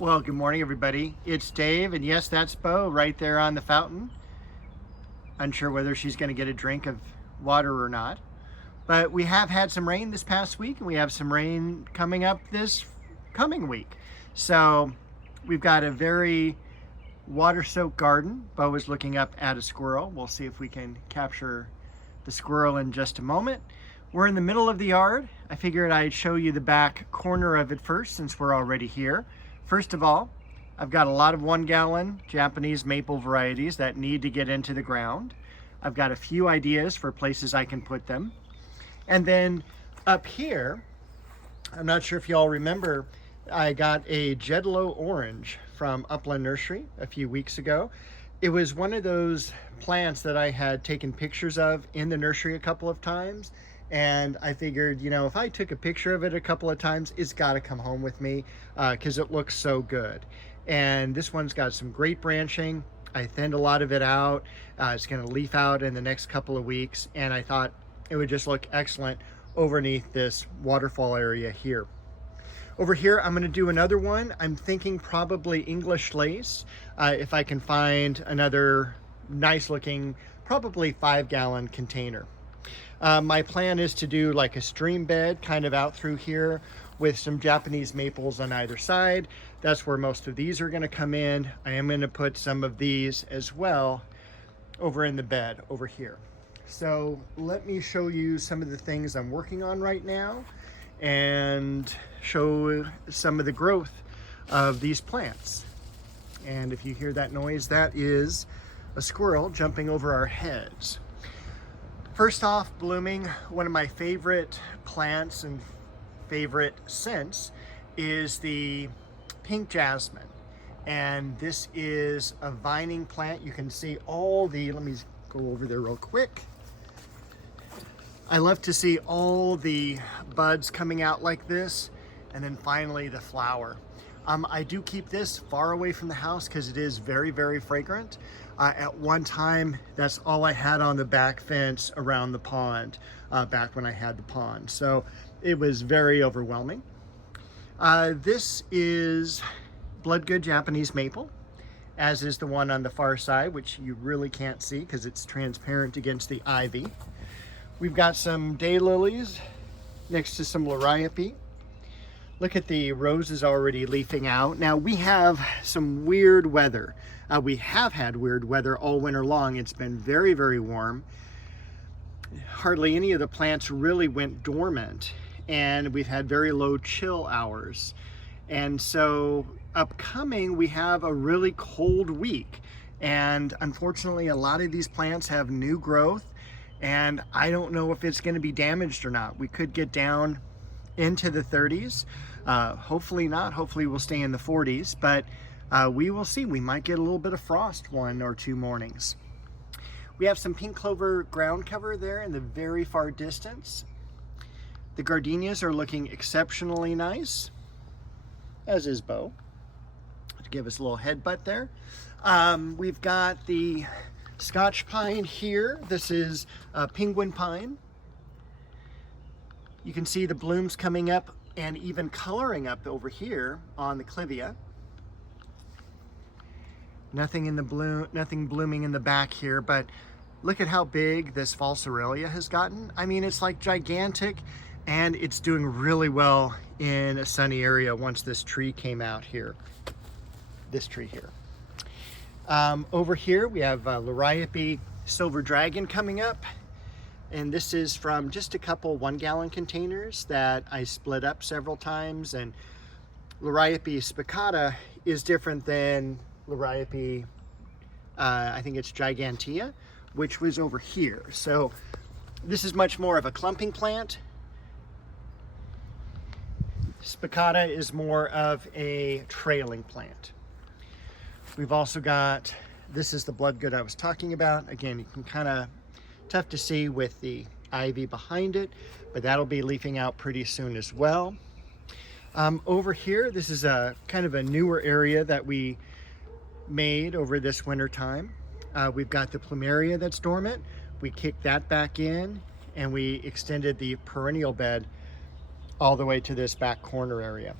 Well, good morning, everybody. It's Dave, and yes, that's Bo right there on the fountain. Unsure whether she's going to get a drink of water or not. But we have had some rain this past week, and we have some rain coming up this coming week. So we've got a very water-soaked garden. Bo is looking up at a squirrel. We'll see if we can capture the squirrel in just a moment. We're in the middle of the yard. I figured I'd show you the back corner of it first since we're already here. First of all, I've got a lot of 1-gallon Japanese maple varieties that need to get into the ground. I've got a few ideas for places I can put them. And then up here, I'm not sure if y'all remember, I got a Jedlo orange from Upland Nursery a few weeks ago. It was one of those plants that I had taken pictures of in the nursery a couple of times. And I figured, you know, if I took a picture of it a couple of times, it's got to come home with me because it looks so good. And this one's got some great branching. I thinned a lot of it out. It's going to leaf out in the next couple of weeks. And I thought it would just look excellent underneath this waterfall area here. Over here, I'm going to do another one. I'm thinking probably English lace. If I can find another nice looking, probably 5-gallon container. My plan is to do like a stream bed kind of out through here with some Japanese maples on either side. That's where most of these are going to come in. I am going to put some of these as well over in the bed over here. So let me show you some of the things I'm working on right now and show some of the growth of these plants. And if you hear that noise, that is a squirrel jumping over our heads. First off, blooming, one of my favorite plants and favorite scents is the Pink Jasmine. And this is a vining plant. You can see all the, let me go over there real quick. I love to see all the buds coming out like this, and then finally the flower. I do keep this far away from the house because it is very, very fragrant. At one time, that's all I had on the back fence around the pond, back when I had the pond. So it was very overwhelming. This is Bloodgood Japanese Maple, as is the one on the far side, which you really can't see because it's transparent against the ivy. We've got some daylilies next to some Liriope. Look at the roses already leafing out. Now we have some weird weather. We have had weird weather all winter long. It's been very, very warm. Hardly any of the plants really went dormant, and we've had very low chill hours. And so upcoming, we have a really cold week. And unfortunately, a lot of these plants have new growth, and I don't know if it's gonna be damaged or not. We could get down into the 30s. Hopefully not. Hopefully we'll stay in the 40s, but we will see. We might get a little bit of frost 1 or 2 mornings. We have some pink clover ground cover there in the very far distance. The gardenias are looking exceptionally nice, as is Bo, to give us a little headbutt there. We've got the Scotch pine here. This is penguin pine. You can see the blooms coming up and even coloring up over here on the Clivia. Nothing blooming in the back here, but look at how big this false Aurelia has gotten. I mean, it's like gigantic, and it's doing really well in a sunny area once this tree came out here. This tree here. Over here we have Liriope Silver Dragon coming up. And this is from just a couple 1-gallon containers that I split up several times. And Liriope spicata is different than Liriope, I think it's Gigantea, which was over here. So this is much more of a clumping plant. Spicata is more of a trailing plant. We've also got, this is the Bloodgood I was talking about. Again, you can kind of, tough to see with the ivy behind it, but that'll be leafing out pretty soon as well. Over here, this is a kind of a newer area that we made over this winter time. We've got the plumeria that's dormant. We kicked that back in, and we extended the perennial bed all the way to this back corner area.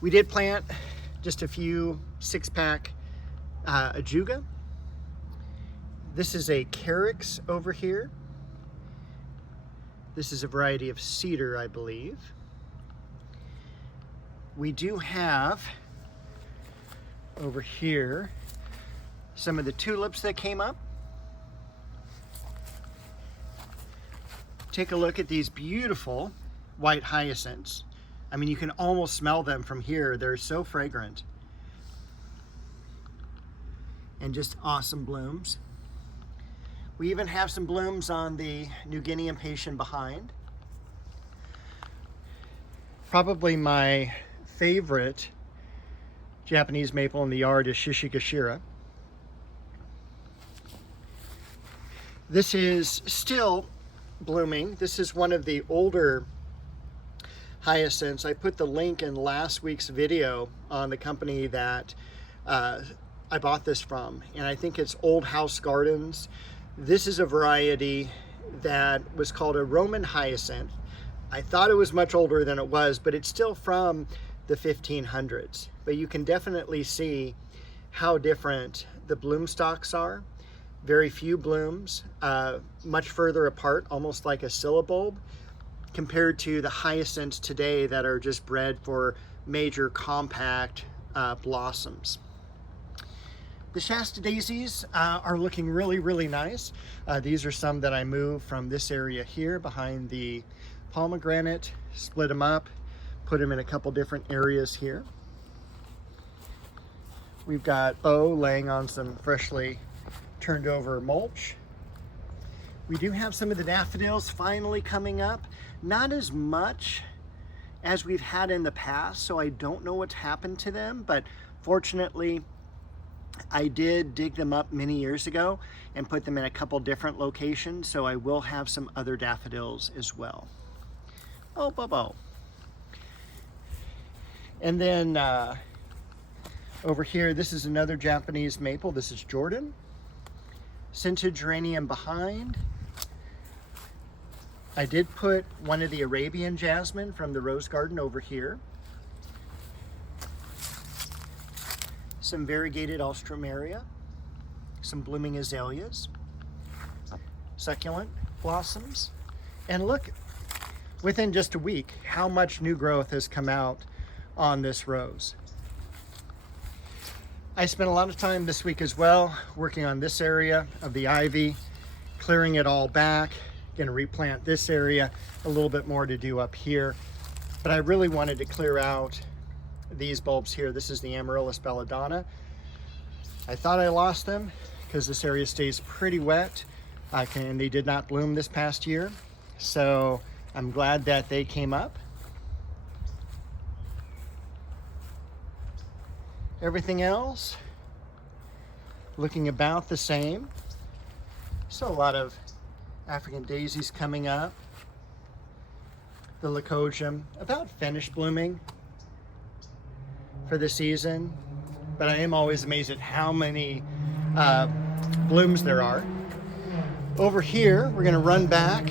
We did plant just a few 6-pack ajuga. This is a carex over here. This is a variety of cedar, I believe. We do have over here some of the tulips that came up. Take a look at these beautiful white hyacinths. I mean, you can almost smell them from here. They're so fragrant. And just awesome blooms. We even have some blooms on the New Guinea impatient behind. Probably my favorite Japanese maple in the yard is Shishigashira. This is still blooming. This is one of the older hyacinths. I put the link in last week's video on the company that I bought this from, and I think it's Old House Gardens. This is a variety that was called a Roman hyacinth. I thought it was much older than it was, but it's still from the 1500s. But you can definitely see how different the bloom stalks are. Very few blooms, much further apart, almost like a scillibulb, compared to the hyacinths today that are just bred for major compact blossoms. The Shasta daisies are looking really, really nice. These are some that I moved from this area here behind the pomegranate, split them up, put them in a couple different areas here. We've got Bo laying on some freshly turned over mulch. We do have some of the daffodils finally coming up. Not as much as we've had in the past, so I don't know what's happened to them, but fortunately, I did dig them up many years ago and put them in a couple different locations, so I will have some other daffodils as well. Oh, Bobo. And then over here, this is another Japanese maple. This is Jordan. Scented geranium behind. I did put one of the Arabian jasmine from the rose garden over here. Some variegated alstroemeria, some blooming azaleas, succulent blossoms, and look, within just a week, how much new growth has come out on this rose. I spent a lot of time this week as well working on this area of the ivy, clearing it all back, gonna replant this area, a little bit more to do up here, but I really wanted to clear out these bulbs here. This is the Amaryllis belladonna. I thought I lost them because this area stays pretty wet and they did not bloom this past year. So I'm glad that they came up. Everything else looking about the same. So a lot of African daisies coming up. The leucojum about finished blooming for the season, but I am always amazed at how many blooms there are. Over here, we're gonna run back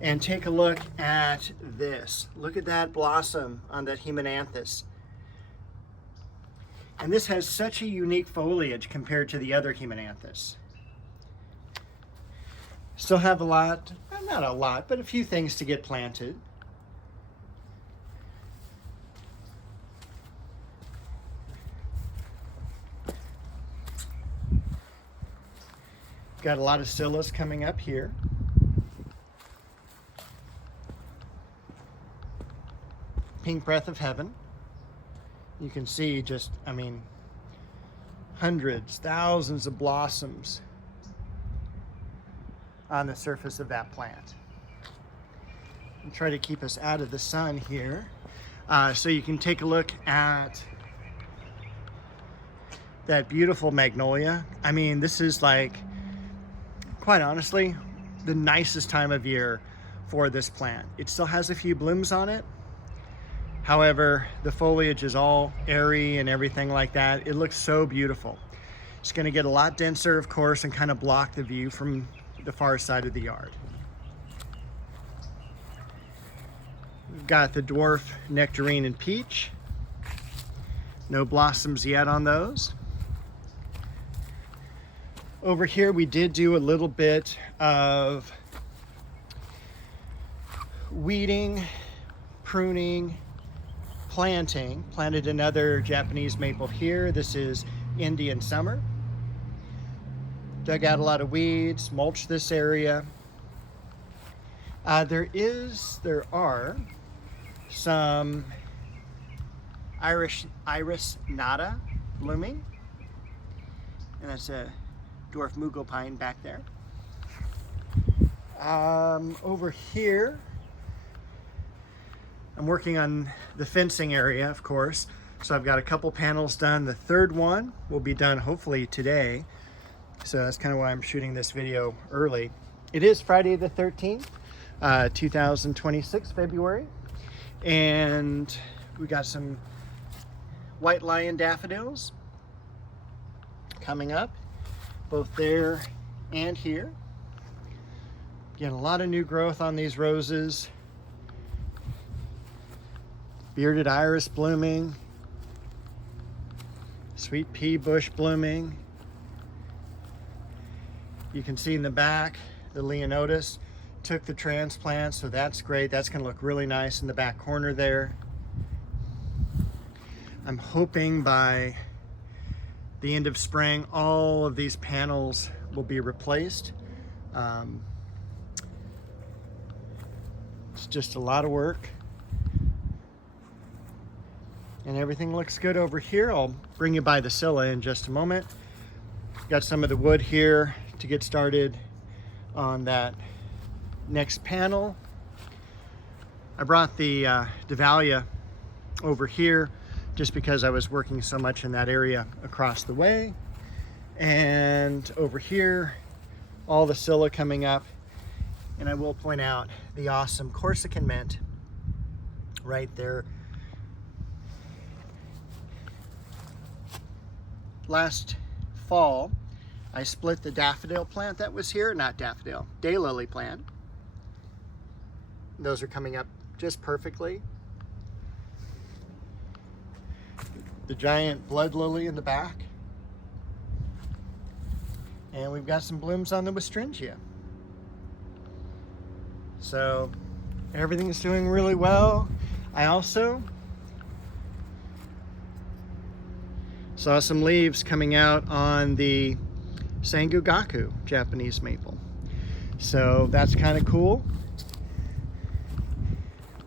and take a look at this. Look at that blossom on that Chionanthus. And this has such a unique foliage compared to the other Chionanthus. Still have a lot, not a lot, but a few things to get planted. Got a lot of scillas coming up here. Pink breath of heaven. You can see just, I mean, hundreds, thousands of blossoms on the surface of that plant. And try to keep us out of the sun here. So you can take a look at that beautiful magnolia. I mean, this is like, quite honestly, the nicest time of year for this plant. It still has a few blooms on it. However, the foliage is all airy and everything like that. It looks so beautiful. It's gonna get a lot denser, of course, and kind of block the view from the far side of the yard. We've got the dwarf nectarine and peach. No blossoms yet on those. Over here we did do a little bit of weeding, pruning, planted another Japanese maple here. This is Indian Summer. Dug out a lot of weeds, mulched this area. There are some Iris nata blooming, and that's a dwarf mugo pine back there. Over here, I'm working on the fencing area, of course. So I've got a couple panels done. The third one will be done hopefully today. So that's kind of why I'm shooting this video early. It is Friday the 13th, 2026, February. And we got some white lion daffodils coming up, both there and here. Getting a lot of new growth on these roses. Bearded iris blooming. Sweet pea bush blooming. You can see in the back, the Leonotis took the transplant, so that's great. That's gonna look really nice in the back corner there. I'm hoping by the end of spring, all of these panels will be replaced. It's just a lot of work. And everything looks good over here. I'll bring you by the Scylla in just a moment. Got some of the wood here to get started on that next panel. I brought the Dahlia over here just because I was working so much in that area across the way. And over here, all the Scylla coming up. And I will point out the awesome Corsican mint right there. Last fall, I split the daffodil plant that was here, not daffodil, daylily plant. Those are coming up just perfectly. The giant blood lily in the back. And we've got some blooms on the Westringia. So everything's doing really well. I also saw some leaves coming out on the Sangugaku Japanese maple. So that's kind of cool.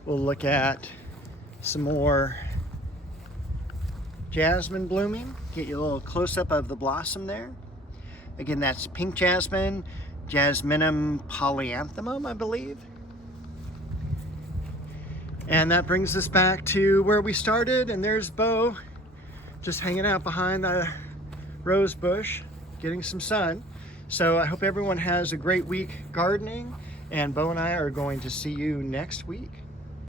We'll look at some more jasmine blooming. Get you a little close-up of the blossom there. Again, that's Pink Jasmine, Jasminum polyanthemum, I believe. And that brings us back to where we started, and there's Bo just hanging out behind the rose bush, getting some sun. So I hope everyone has a great week gardening, and Bo and I are going to see you next week.